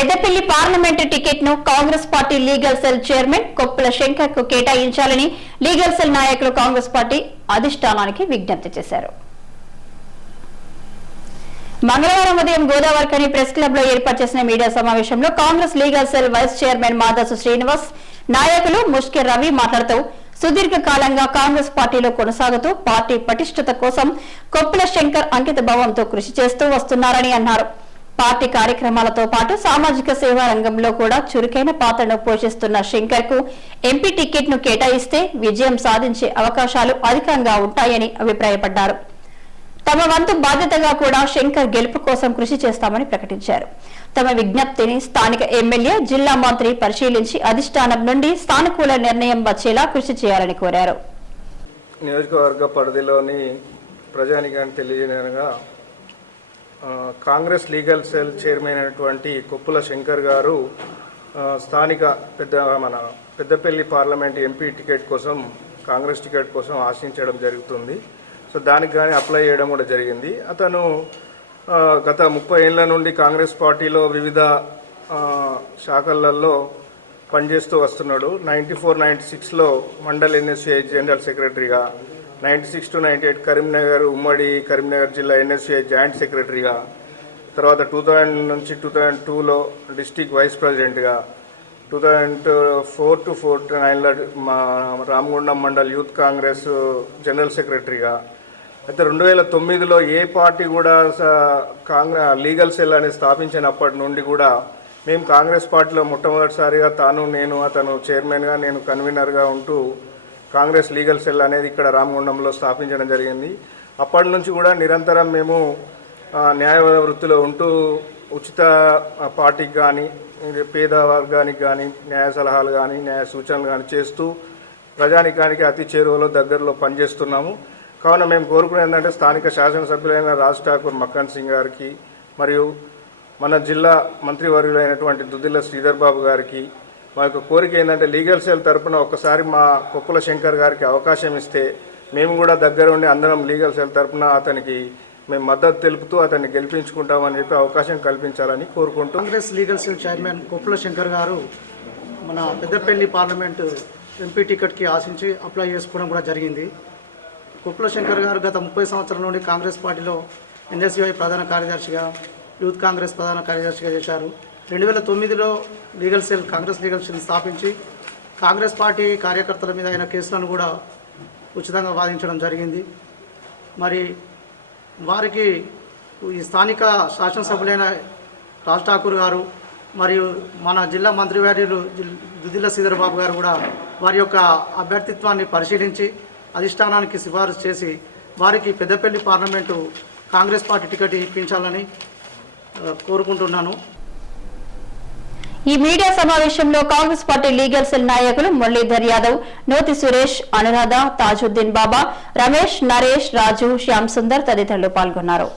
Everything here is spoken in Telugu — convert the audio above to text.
Peddapalli parliament టికెట్ను Congress party legal cell chairman Koppula శంకర్కు కేటాయించాలని లీగల్ సెల్ నాయకులు కాంగ్రెస్ పార్టీ అధిష్టానానికి విజ్ఞప్తి చేశారు. మంగళవారం ఉదయం గోదావరికని ప్రెస్ క్లబ్లో ఏర్పాటు చేసిన మీడియా సమావేశంలో Congress legal cell vice chairman Madasu Srinivas నాయకులు ముష్కిర్ రవి మాట్లాడుతూ సుదీర్ఘ కాలంగా కాంగ్రెస్ పార్టీలో కొనసాగుతూ పార్టీ పటిష్టత కోసం కొప్పుల శంకర్ అంకిత భావంతో కృషి చేస్తూ వస్తున్నారని అన్నారు. పార్టీ కార్యక్రమాలతో పాటు సామాజిక సేవా రంగంలో కూడా చురుకైన పాత్రను పోషిస్తున్న శంకర్కు ఎంపీ టికెట్ను కేటాయిస్తే విజయం సాధించే అవకాశాలు అధికంగా ఉంటాయని అభిప్రాయపడ్డారు. తమ వంతు బాధ్యతగా కూడా శంకర్ గెలుపు కోసం కృషి చేస్తామని ప్రకటించారు. తమ విజ్ఞప్తిని స్థానిక ఎమ్మెల్యే జిల్లా మంత్రి పరిశీలించి అధిష్టానం నుండి సానుకూల నిర్ణయం వచ్చేలా కృషి చేయాలని కోరారు. నియోజకవర్గ పరిధిలోని ప్రజానికాన్ని తెలియజేయగా కాంగ్రెస్ లీగల్ సెల్ చైర్మన్ అయినటువంటి కొప్పుల శంకర్ గారు స్థానిక పెద్ద మన పెద్దపల్లి పార్లమెంట్ ఎంపీ టికెట్ కోసం కాంగ్రెస్ టికెట్ కోసం ఆశించడం జరుగుతుంది. సో దానికి కానీ అప్లై చేయడం కూడా జరిగింది. అతను గత ముప్పై ఏళ్ళ నుండి కాంగ్రెస్ పార్టీలో వివిధ శాఖలలో పనిచేస్తూ వస్తున్నాడు. నైంటీ ఫోర్ నైంటీ సిక్స్లో మండల్ ఎన్ఎస్ఏ జనరల్ సెక్రటరీగా ninety six to ninety eight Karimnagar ఉమ్మడి కరీంనగర్ జిల్లా ఎన్ఎస్ఏ జాయింట్ సెక్రటరీగా తర్వాత టూ థౌజండ్ నుంచి టూ థౌజండ్ టూలో డిస్టిక్ వైస్ ప్రెసిడెంట్గా two thousand four to four నైన్లో మా Ramagundam mandal youth Congress general సెక్రటరీగా అయితే రెండు వేల తొమ్మిదిలో ఏ పార్టీ కూడా కాంగ్రెస్ లీగల్ సెల్ అని స్థాపించినప్పటి నుండి కూడా మేము కాంగ్రెస్ పార్టీలో మొట్టమొదటిసారిగా తాను నేను అతను చైర్మన్గా నేను కన్వీనర్గా ఉంటూ కాంగ్రెస్ లీగల్ సెల్ అనేది ఇక్కడ రామగుండంలో స్థాపించడం జరిగింది. అప్పటి నుంచి కూడా నిరంతరం మేము న్యాయవాద వృత్తిలో ఉంటూ ఉచిత పార్టీకి కానీ పేద వర్గానికి కానీ న్యాయ సలహాలు కానీ న్యాయ సూచనలు కానీ చేస్తూ ప్రజానికానికి అతి చేరువలో దగ్గరలో పనిచేస్తున్నాము. కావున మేము కోరుకునేది ఏంటంటే స్థానిక శాసనసభ్యులైన రాజ్ ఠాకూర్ మక్కన్ సింగ్ గారికి మరియు మన జిల్లా మంత్రివర్యులైనటువంటి దుద్దిల్ల శ్రీధర్ బాబు గారికి మా యొక్క కోరిక ఏంటంటే లీగల్ సెల్ తరపున ఒకసారి మా కొప్పుల శంకర్ గారికి అవకాశం ఇస్తే మేము కూడా దగ్గర ఉండి అందరం లీగల్ సెల్ తరపున అతనికి మేము మద్దతు తెలుపుతూ అతన్ని గెలిపించుకుంటామని చెప్పి అవకాశం కల్పించాలని కోరుకుంటూ కాంగ్రెస్ లీగల్ సెల్ చైర్మన్ కుప్పల శంకర్ గారు మన పెద్దపల్లి పార్లమెంటు ఎంపీ టికెట్కి ఆశించి అప్లై చేసుకోవడం కూడా జరిగింది. కుప్పల శంకర్ గారు గత ముప్పై సంవత్సరాల నుండి కాంగ్రెస్ పార్టీలో ఎన్ఎస్యుఐ ప్రధాన కార్యదర్శిగా యూత్ కాంగ్రెస్ ప్రధాన కార్యదర్శిగా చేశారు. రెండు వేల తొమ్మిదిలో legal cell Congress legal cell స్థాపించి కాంగ్రెస్ పార్టీ కార్యకర్తల మీద అయిన కేసులను కూడా ఉచితంగా వాదించడం జరిగింది. మరి వారికి ఈ స్థానిక శాసనసభ్యులైన రాజ్ ఠాకూర్ గారు మరియు మన జిల్లా మంత్రివర్యులు జిల్- దుద్దిల్ల శ్రీధర్ బాబు గారు కూడా వారి యొక్క అభ్యర్థిత్వాన్ని పరిశీలించి అధిష్టానానికి సిఫారసు చేసి వారికి Peddapalli parliament Congress party ticket ఇప్పించాలని కోరుకుంటున్నాను. ఈ మీడియా సమావేశంలో కాంగ్రెస్ పార్టీ లీగల్ సెల్ నాయకులు మురళీధర్ యాదవ్ నోతి సురేష్ అనురాధ తాజుద్దీన్ బాబా రమేష్ నరేష్ రాజు శ్యామ్ సుందర్ తదితరులు పాల్గొన్నారు.